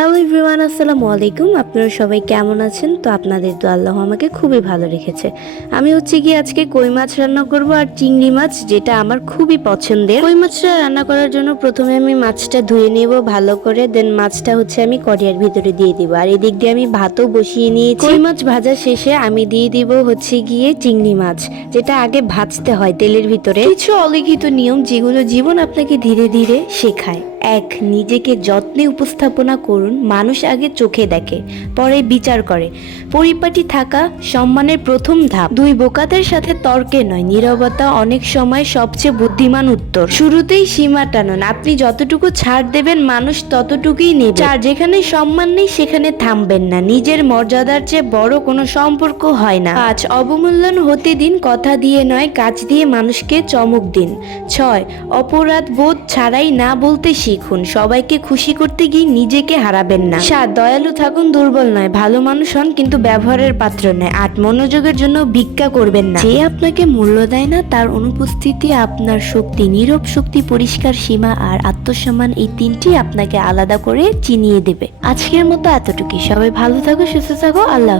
Hello everyone, আসসালামু আলাইকুম। আপনারা সবাই কেমন আছেন? তো আপনাদের তো আল্লাহ আমাকে খুবই ভালো রেখেছে। আমি গিয়ে আজকে কই মাছ রান্না করব আর চিংড়ি মাছ, যেটা আমার খুবই পছন্দের। কই মাছটা রান্না করার জন্য প্রথমে আমি মাছটা ধুয়ে নেব ভালো করে, দেন মাছটা আমি কড়াইয়ের ভিতরে দিয়ে দিব। আর এদিক দিয়ে আমি ভাতও বসিয়ে নিয়েছি। কই মাছ ভাজা শেষে আমি দিয়ে দিব গিয়ে চিংড়ি মাছ, যেটা আগে ভাজতে হয় তেলের ভিতরে। কিছু অলিখিত নিয়ম যেগুলো জীবন আপনাকে ধীরে ধীরে শেখায়। এক, নিজেকে যত্নে উপস্থাপনা করুন। মানুষ আগে চোখে দেখে, পরে বিচার করে। পরিপাটি থাকা সম্মানের প্রথম ধাপ। দুই, বোকাদের সাথে তর্কে নয়, নীরবতা অনেক সময় সবচেয়ে বুদ্ধিমান উত্তর। শুরুতেই সীমা টানুন, আপনি যতটুকু ছাড় দেবেন মানুষ ততটুকুই নেবে। চার, যেখানে সম্মান নেই সেখানে থামবেন না, নিজের মর্যাদার চেয়ে বড় কোনো সম্পর্ক হয় না। পাঁচ, অবমূল্যায়ন হতে দিন, কথা দিয়ে নয় কাজ দিয়ে মানুষকে চমক দিন। ছয়, অপরাধ বোধ ছাড়াই না বলতে শিখুন, সবাইকে খুশি করতে গিয়ে নিজেকে হারাবেন না। সাত, দয়ালু থাকুন, দুর্বল নয়, ভালো মানুষ হন কিন্তু ব্যবহারের পাত্র নয়। আট, মনোযোগের জন্য ভিক্ষা করবেন না, যে আপনাকে মূল্য দেয় না তার অনুপস্থিতি আপনার শক্তি। নীরব শক্তি, পরিষ্কার সীমা আর আত্মসম্মান, এই তিনটি আপনাকে আলাদা করে চিনিয়ে দেবে। আজকের মতো এতটুকুই। সবাই ভালো থাকো, সুস্থ থাকো, আল্লাহ হাফেজ।